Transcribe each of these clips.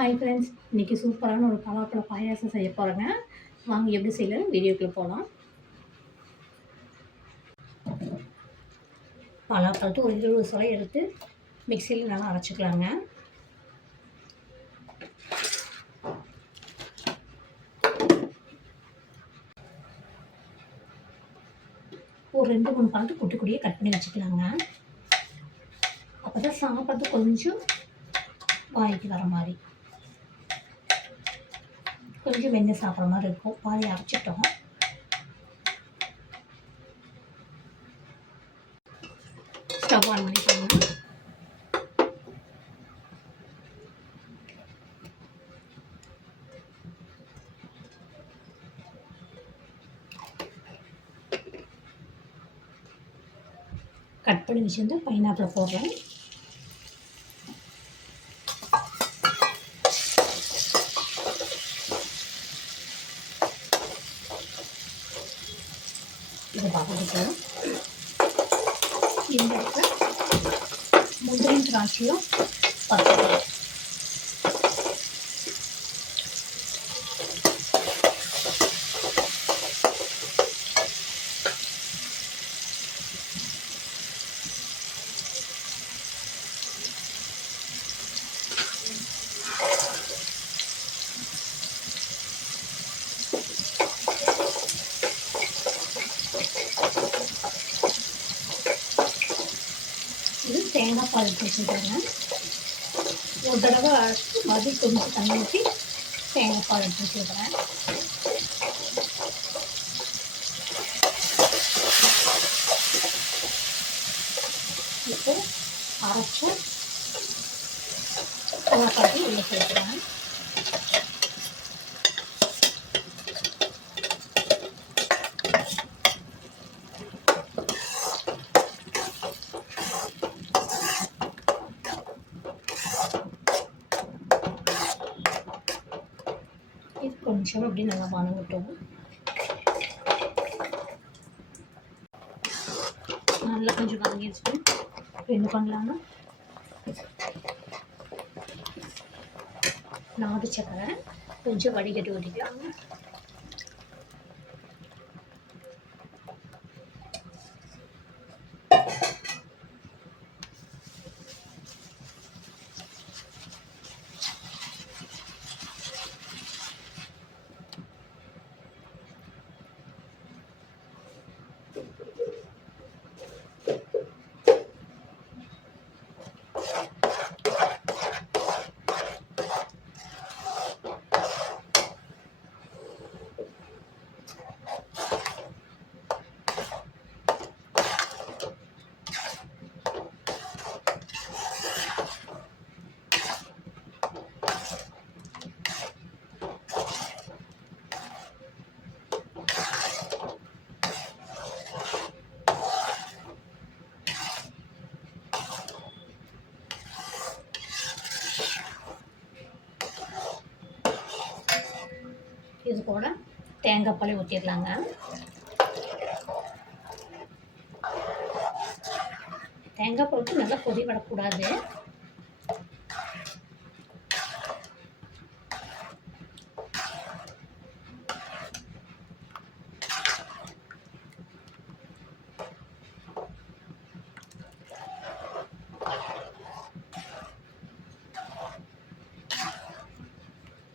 Hi friends, இன்றைக்கி சூப்பரான ஒரு பலாப்பழ பாயாசம் செய்ய போகிறேங்க. வாங்க எப்படி செய்யலாம் வீடியோக்குள்ளே போகலாம். பலாப்பழத்தை ஒரு 20 சொலை எடுத்து மிக்சியில் நல்லா அரைச்சிக்கலாங்க. ஒரு 2-3 பழத்தை குட்டி குட்டியே கட் பண்ணி வச்சுக்கலாங்க. அப்போ தான் சாப்பிட்றது கொஞ்சம் வாய்க்கு வர மாதிரி, கொஞ்சம் வெண்ணெய் சாப்பிட்ற மாதிரி இருக்கும். பாதி அரைச்சிட்டோம். ஸ்டவ் ஆன் பண்ணிக்கோங்க. கட் பண்ணி வச்சுருந்து பைனாப்பிள் போடுறேன். இதை பார்த்துட்டு இந்த இடத்துல முந்திரியும் திராட்சையும் பார்த்துக்கலாம். இது தேங்காய் பால் எடுத்து வச்சுக்கிறேங்க. ஒரு தடவை மதி கொஞ்சம் தண்ணி ஊற்றி தேங்காய் பால் எடுத்து வச்சுக்கிறேன். இப்போ அரைச்ச பலாப்பழத்தை உள்ளே சேர்க்குறேன். இது கொஞ்சம் அப்படி நல்லா வணங்கட்டும். நல்லா கொஞ்சம் வணங்கிடுச்சு. என்ன பண்ணலான்னா நாட்டு சக்கரை கொஞ்சம் வடிகட்டி ஊற்றிக்கலாங்க. இது கூட தேங்காய் பால் ஊற்றிடலாங்க. தேங்காய் பால் நல்லா கொதி விடக்கூடாது.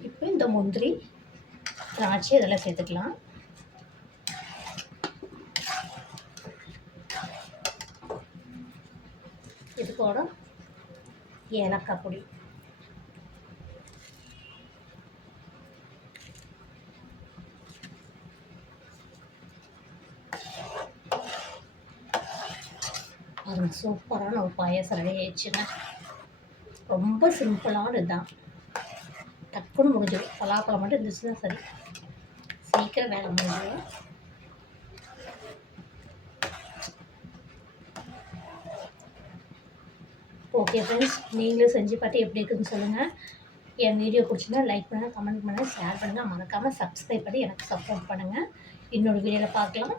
இப்போ இந்த முந்திரி திராட்சை இதெல்லாம் சேர்த்துக்கலாம். இது கூட ஏலக்காய் பொடி, அது சூப்பரான ஒரு பாயாசம் ரெடி ஆயிடுச்சுங்க. ரொம்ப சிம்பிளான இதுதான், டக்குன்னு முடிஞ்சிடும். பலாப்பழம் மட்டும் இருந்துச்சுன்னா சரி, சீக்கிரம் வேலை முடிஞ்சிடும். ஓகே ஃப்ரெண்ட்ஸ், நீங்களும் செஞ்சு பார்த்து எப்படி இருக்குதுன்னு சொல்லுங்கள். என் வீடியோ பிடிச்சிருந்தா லைக் பண்ணுங்கள், கமெண்ட் பண்ணுங்கள், ஷேர் பண்ணுங்கள். மறக்காமல் சப்ஸ்கிரைப் பண்ணி எனக்கு சப்போர்ட் பண்ணுங்கள். இன்னொரு வீடியோவில் பார்க்கலாம்.